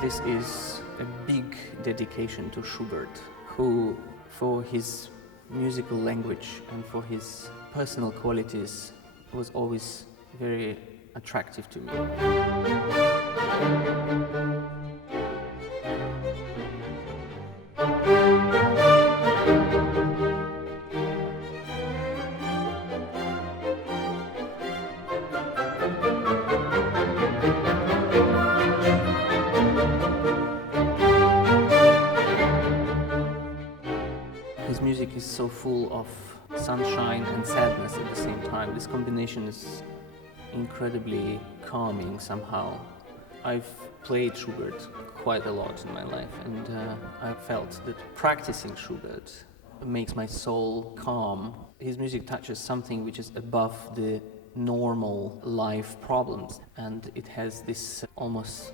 This is a big dedication to Schubert, who, for his musical language and for his personal qualities, was always very attractive to me. His music is so full of sunshine and sadness at the same time. This combination is incredibly calming somehow. I've played Schubert quite a lot in my life, and I felt that practicing Schubert makes my soul calm. His music touches something which is above the normal life problems, and it has this almost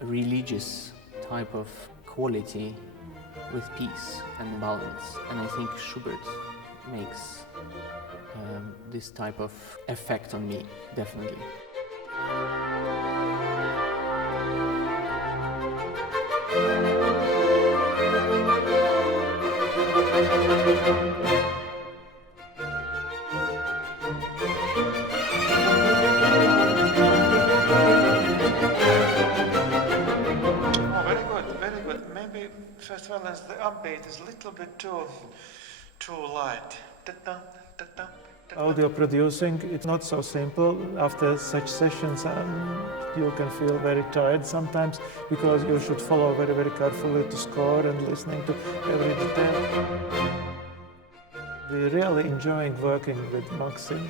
religious type of quality with peace and balance. And I think Schubert makes this type of effect on me, definitely. Very good. Maybe first balance, the upbeat is a little bit too light. Audio producing, it's not so simple. After such sessions, you can feel very tired sometimes because you should follow very, very carefully to score and listening to every detail. We're really enjoying working with Maxim.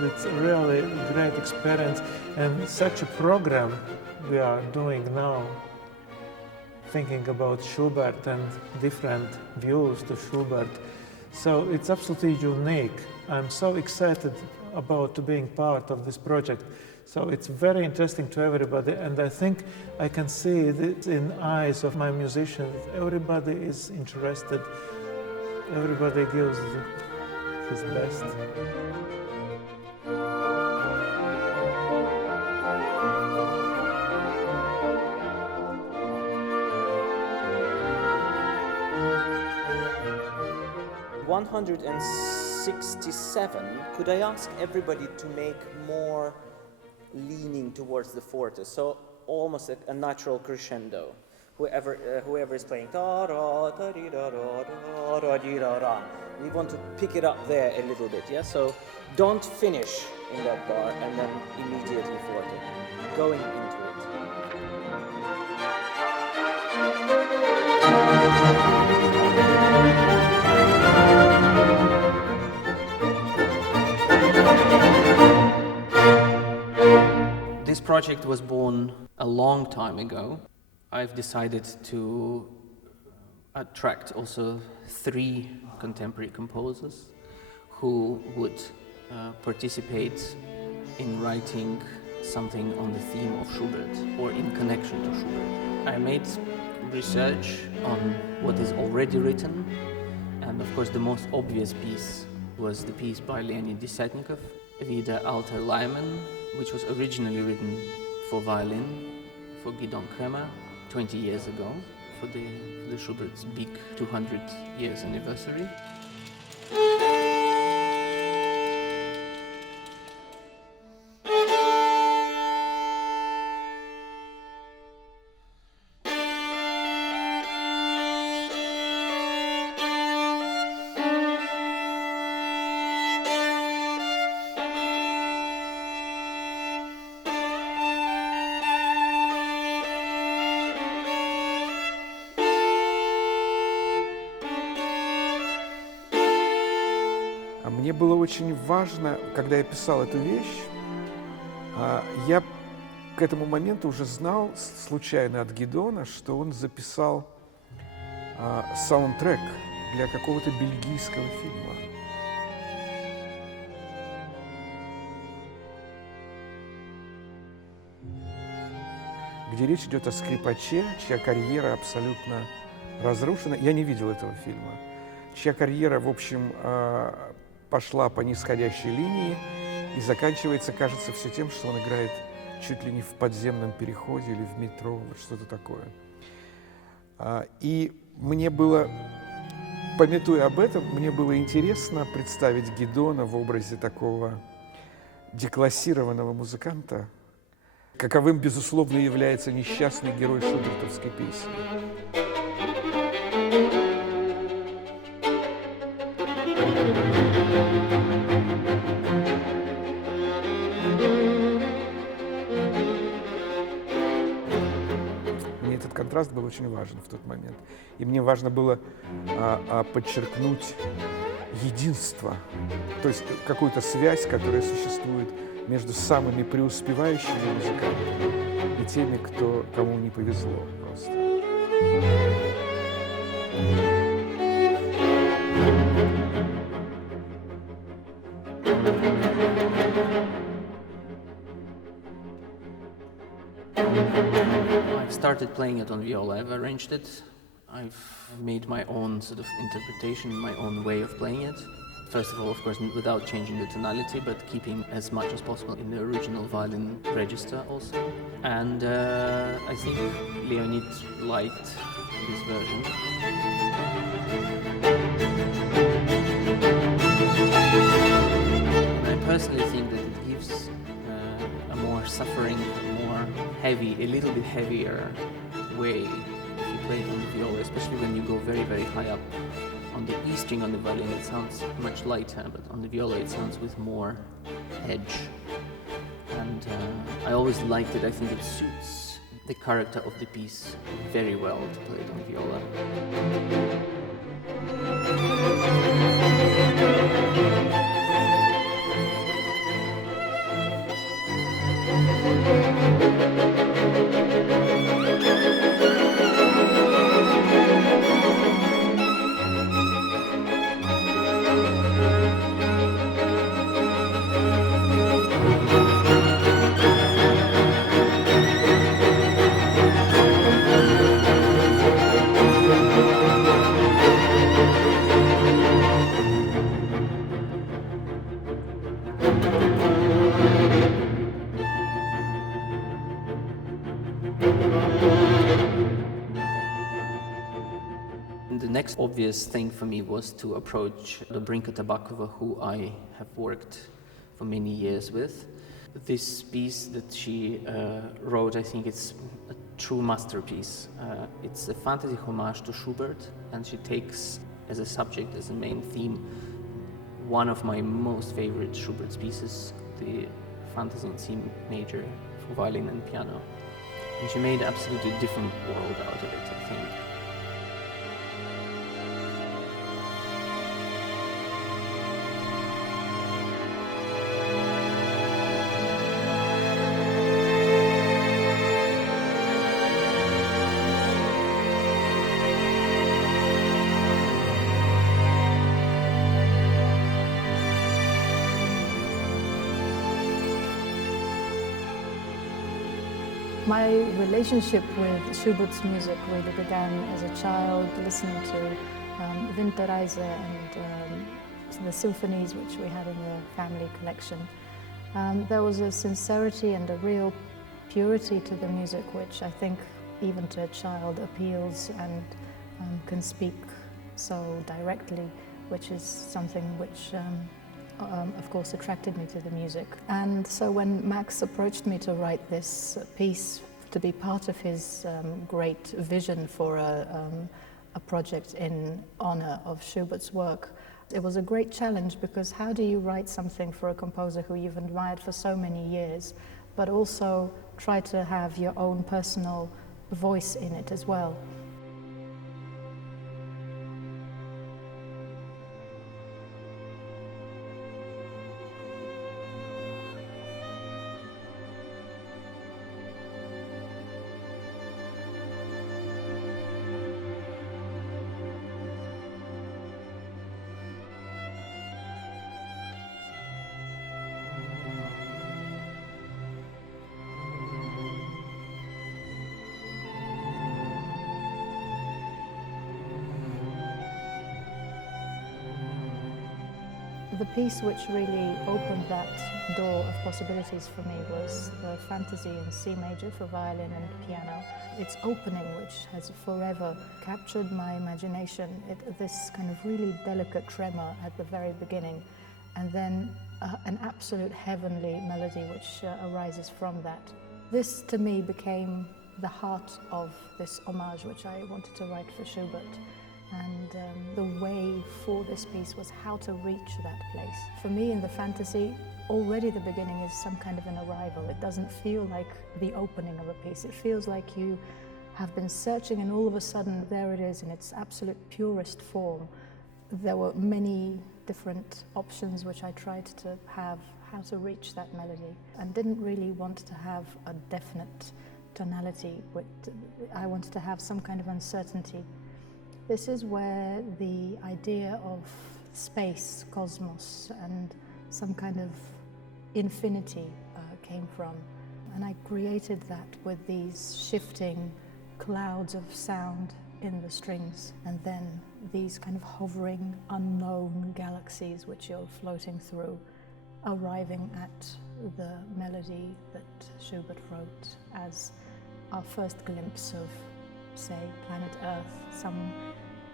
It's really a great experience, and such a program we are doing now, thinking about Schubert and different views to Schubert. So it's absolutely unique. I'm so excited about being part of this project. So it's very interesting to everybody, and I think I can see it in eyes of my musicians. Everybody is interested. Everybody gives his best. Could I ask everybody to make more leaning towards the forte, so almost a natural crescendo. Whoever is playing da da da di da da da da di da da. We want to pick it up there a little bit, yeah. So don't finish in that bar and then immediately forte, going into it. This project was born a long time ago. I've decided to attract also 3 contemporary composers who would participate in writing something on the theme of Schubert or in connection to Schubert. I made research on what is already written, and of course the most obvious piece was the piece by Leonid Desyatnikov, Wie der Alter Leiermann, which was originally written for violin for Gideon Kremer 20 years ago for the Schubert's big 200 years anniversary. Мне было очень важно, когда я писал эту вещь, я к этому моменту уже знал случайно от Гидона, что он записал саундтрек для какого-то бельгийского фильма. Где речь идет о скрипаче, чья карьера абсолютно разрушена. Я не видел этого фильма. Чья карьера, в общем, пошла по нисходящей линии и заканчивается, кажется, все тем, что он играет чуть ли не в подземном переходе или в метро, вот что-то такое. И мне было, памятуя об этом, мне было интересно представить Гидона в образе такого деклассированного музыканта, каковым, безусловно, является несчастный герой шубертовской песни. Мне этот контраст был очень важен в тот момент. И мне важно было подчеркнуть единство, то есть какую-то связь, которая существует между самыми преуспевающими музыкантами и теми, кому не повезло просто. I've started playing it on viola. I've arranged it. I've made my own sort of interpretation, my own way of playing it. First of all, of course, without changing the tonality, but keeping as much as possible in the original violin register also. And I think Leonid liked this version. And I personally think that it gives a more suffering, more heavy, a little bit heavier way if you play it on the viola, especially when you go very, very high up. On the E string on the violin it sounds much lighter, but on the viola it sounds with more edge. And I always liked it. I think it suits the character of the piece very well to play it on viola. The next obvious thing for me was to approach Dobrinka Tabakova, who I have worked for many years with. This piece that she wrote, I think it's a true masterpiece. It's a fantasy homage to Schubert, and she takes as a subject, as a main theme, one of my most favorite Schubert's pieces, the Fantasy in C major for violin and piano. And she made an absolutely different world out of it, I think. My relationship with Schubert's music really began as a child, listening to Wie der Alter and the symphonies which we had in the family collection. There was a sincerity and a real purity to the music which I think even to a child appeals and can speak so directly, which is something which of course attracted me to the music. And so when Max approached me to write this piece to be part of his great vision for a project in honor of Schubert's work, it was a great challenge, because how do you write something for a composer who you've admired for so many years, but also try to have your own personal voice in it as well? The piece which really opened that door of possibilities for me was the Fantasy in C major for violin and piano. Its opening, which has forever captured my imagination, this kind of really delicate tremor at the very beginning, and then an absolute heavenly melody which arises from that. This, to me, became the heart of this homage which I wanted to write for Schubert. And the way for this piece was how to reach that place. For me, in the Fantasy, already the beginning is some kind of an arrival. It doesn't feel like the opening of a piece. It feels like you have been searching and all of a sudden there it is in its absolute purest form. There were many different options which I tried to have, how to reach that melody, and didn't really want to have a definite tonality, but I wanted to have some kind of uncertainty. This is where the idea of space, cosmos, and some kind of infinity came from. And I created that with these shifting clouds of sound in the strings, and then these kind of hovering, unknown galaxies which you're floating through, arriving at the melody that Schubert wrote as our first glimpse of, say, planet Earth, some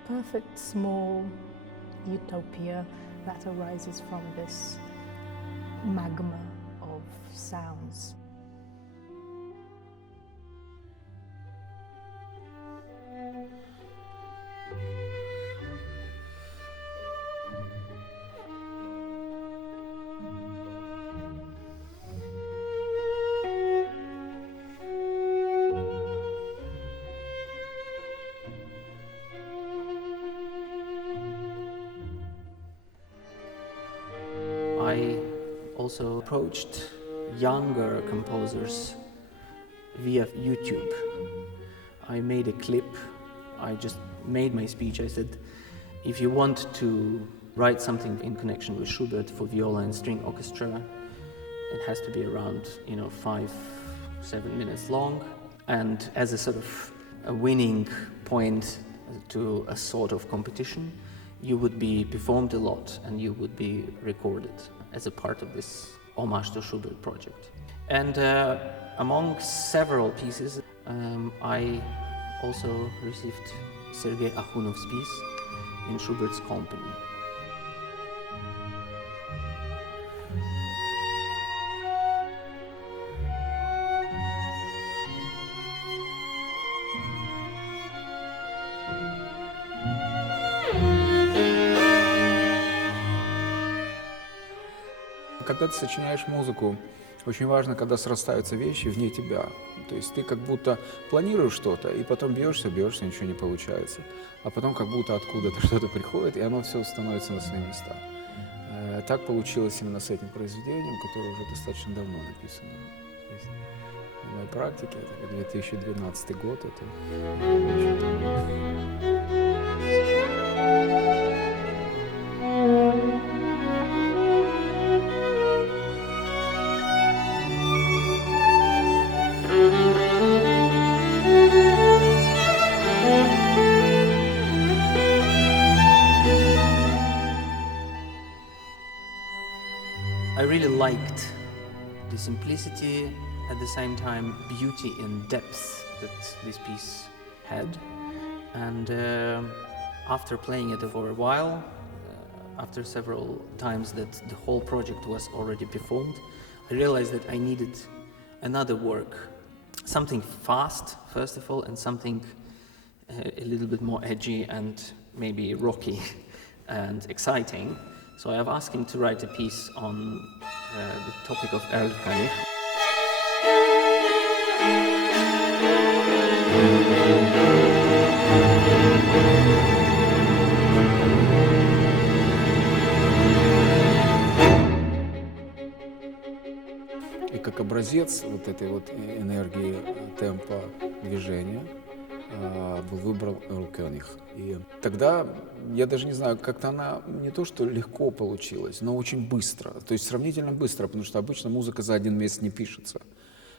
perfect small utopia that arises from this magma of sounds. I also approached younger composers via YouTube. I made a clip, I just made my speech. I said, if you want to write something in connection with Schubert for viola and string orchestra, it has to be around 5-7 minutes long, and as a sort of a winning point to a sort of competition, you would be performed a lot and you would be recorded as a part of this Homage to Schubert project. And among several pieces, I also received Sergei Akhunov's piece in Schubert's company. Когда ты сочиняешь музыку, очень важно, когда срастаются вещи вне тебя. То есть ты как будто планируешь что-то, и потом бьешься, ничего не получается. А потом как будто откуда-то что-то приходит, и оно все становится на свои места. Так получилось именно с этим произведением, которое уже достаточно давно написано. То есть, в моей практике, это 2012 год, I really liked the simplicity, at the same time beauty and depth that this piece had. And after playing it for a while, after several times that the whole project was already performed, I realized that I needed another work. Something fast, first of all, and something a little bit more edgy and maybe rocky and exciting. So I have asked him to write a piece on the topic of Erlkönig. И как образец вот этой вот энергии, темпа движения был выбран Erlkönig. И тогда, я даже не знаю, как-то она не то что легко получилась, но очень быстро. То есть сравнительно быстро, потому что обычно музыка за 1 месяц не пишется.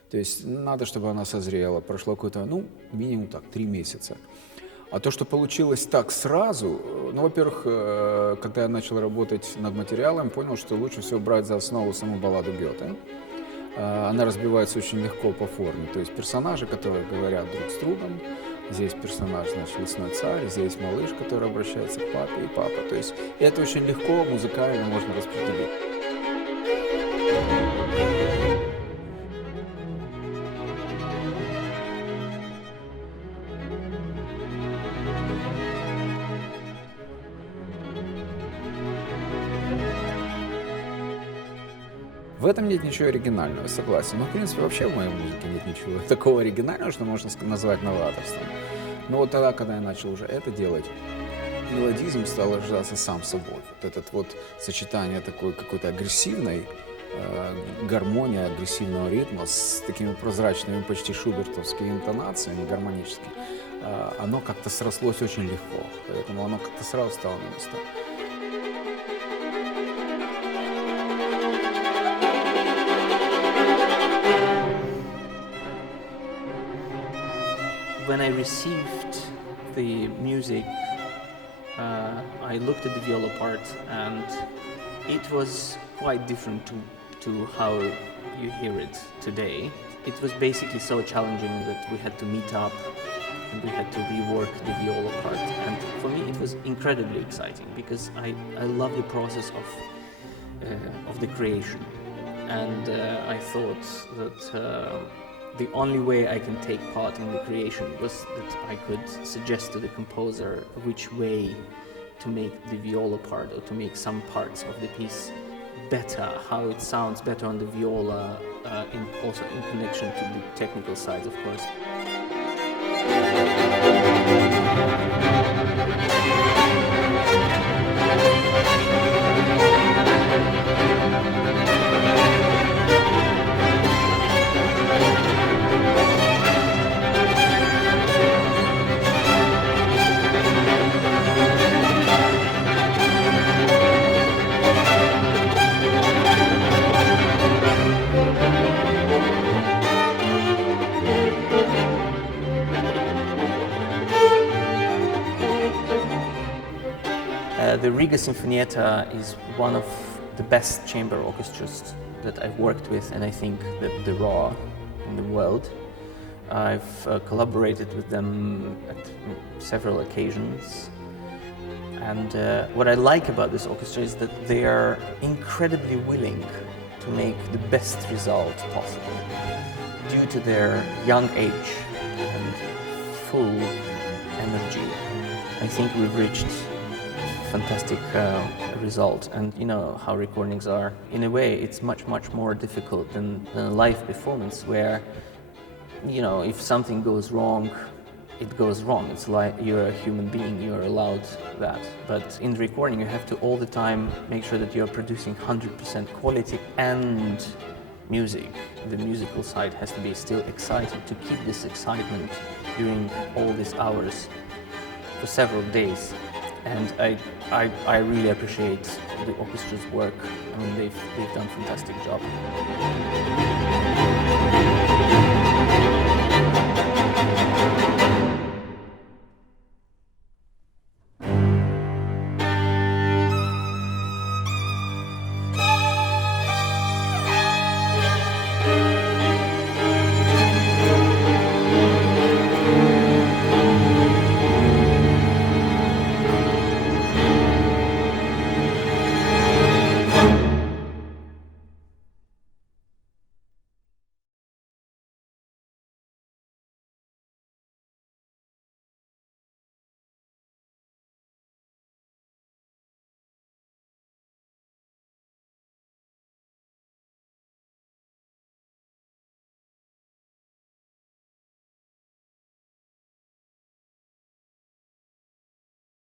То есть надо, чтобы она созрела. Прошло какое-то, минимум 3 месяца. А то, что получилось так сразу, ну, во-первых, когда я начал работать над материалом, понял, что лучше всего брать за основу саму балладу Гёте. Она разбивается очень легко по форме. То есть персонажи, которые говорят друг с другом, здесь персонаж, значит, лесной царь, здесь малыш, который обращается к папе, и папа. То есть это очень легко музыкально можно распределить. В этом нет ничего оригинального, согласен. Но, в принципе, вообще в моей музыке нет ничего такого оригинального, что можно назвать новаторством. Но вот тогда, когда я начал уже это делать, мелодизм стал рождаться сам собой. Вот это вот сочетание такой какой-то агрессивной гармонии, агрессивного ритма с такими прозрачными, почти шубертовскими интонациями гармоническими, оно как-то срослось очень легко. Поэтому оно как-то сразу стало на место. When I received the music, I looked at the viola part, and it was quite different to how you hear it today. It was basically so challenging that we had to meet up and we had to rework the viola part. And for me, it was incredibly exciting because I love the process of the creation. And I thought that the only way I can take part in the creation was that I could suggest to the composer which way to make the viola part or to make some parts of the piece better, how it sounds better on the viola, also in connection to the technical sides, of course. The Riga Sinfonietta is one of the best chamber orchestras that I've worked with, and I think that there are in the world. I've collaborated with them at several occasions, and what I like about this orchestra is that they are incredibly willing to make the best result possible due to their young age and full energy. I think we've reached fantastic result, and you know how recordings are. In a way, it's much more difficult than a live performance where, you know, if something goes wrong, it goes wrong. It's like you're a human being, you're allowed that. But in recording, you have to all the time make sure that you're producing 100% quality and music. The musical side has to be still exciting to keep this excitement during all these hours for several days. And I really appreciate the orchestra's work. I mean, they've done a fantastic job.